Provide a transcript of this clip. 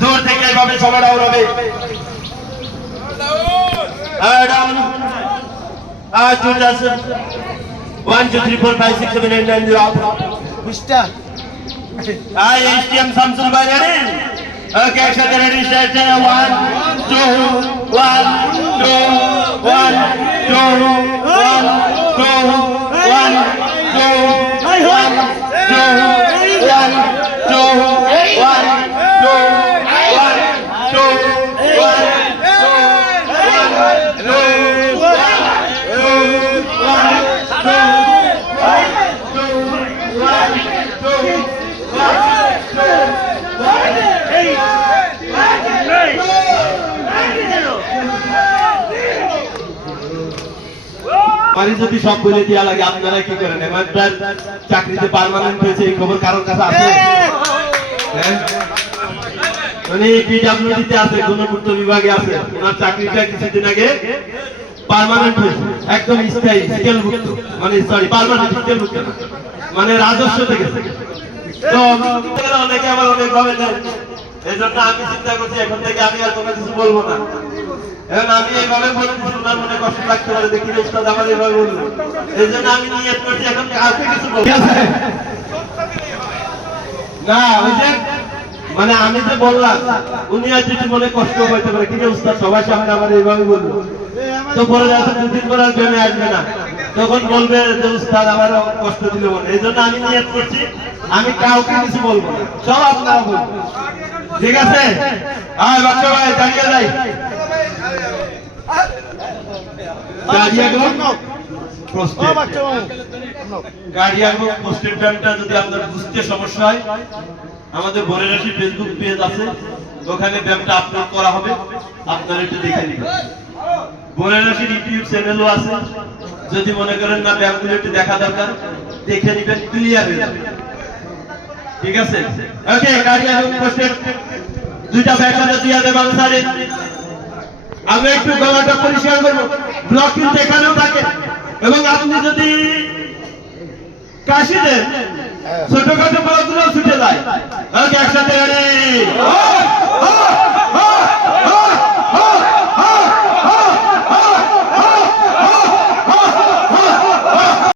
দূর থেকে এইভাবে সবাই উড়াবে। আর 1 2 3 4 5 6 7 8 9 0 বুঝটা আই এসটিএম শামসুল ভাই জানেন? ওকে একসাথে রেডি স্টার্ট 1 2 1 2 1 2 1 2 1 2 1 মানে যদি সব বলে দিয়া লাগে আপনারা কি করেন? এবার চাকরিতে পার্মানেন্ট হয়েছে এই খবর কারোর কাছে আছে? মানে পিডব্লিউডিতে আছে, গণপূর্ত বিভাগে আছে, ওনার চাকরিটা কিছুদিন আগে পার্মানেন্ট হয়েছে, একদম স্থায়ী স্কেলভুক্ত, মানে সরি পার্মানেন্ট স্কেলভুক্ত না, মানে রাজস্ব থেকে। তো অনেকে আবার অনেক ভাবে দেন, এই জন্য আমি চিন্তা করছি এখন থেকে আমি আর কোনো কিছু বলবো না। এখন আমি এইভাবে বলছি, ওনার মনে কষ্ট লাগতে পারে, দেখি উস্তাদ আমার এইভাবে বলবো, এই জন্য আমি নিয়ত করছি এখন কাউকে কিছু বলবো না। ওই যে মানে আমি যে বললাম উনি আর যদি মনে কষ্ট হইতে পারে, কিন্তু উস্তাদ সবার সামনে আমার এইভাবে বলবো, তো পরে যাচ্ছে দুদিন পর আর জমে আসবে না, তখন বলবে যে উস্তাদ আমার কষ্ট দিল মনে। এই জন্য আমি নিয়ত করছি আমি কাউকে কিছু বলবো না, সব আপনারা বলবো, ঠিক আছে? আয় বাচ্চা ভাই দাঁড়িয়ে যাই, যদি আপনার বুঝতে সমস্যা হয় আমাদের বরেরাশি ফেসবুক পেজ আছে, ওখানে ব্যায়ামটা আপলোড করা হবে, আপনারা একটু দেখে নিবেন। বরেরাশির ইউটিউব চ্যানেলও আছে, যদি মনে করেন না ব্যায়ামগুলো একটু দেখা দরকার, দেখে নিবেন, ক্লিয়ার হয়ে যাবে, ঠিক আছে? ওকে, গাড়িয়া পোস্টেড দুইটা ব্যাখ্যা দিয়ে দেব স্যারে। আমি একটু গলাটা পরিষ্কার করবো, ব্লক কিন্তু এখানেও থাকে, এবং আপনি যদি কাশি দেন ছোটখাটো ব্লকগুলো ছুটে যায়,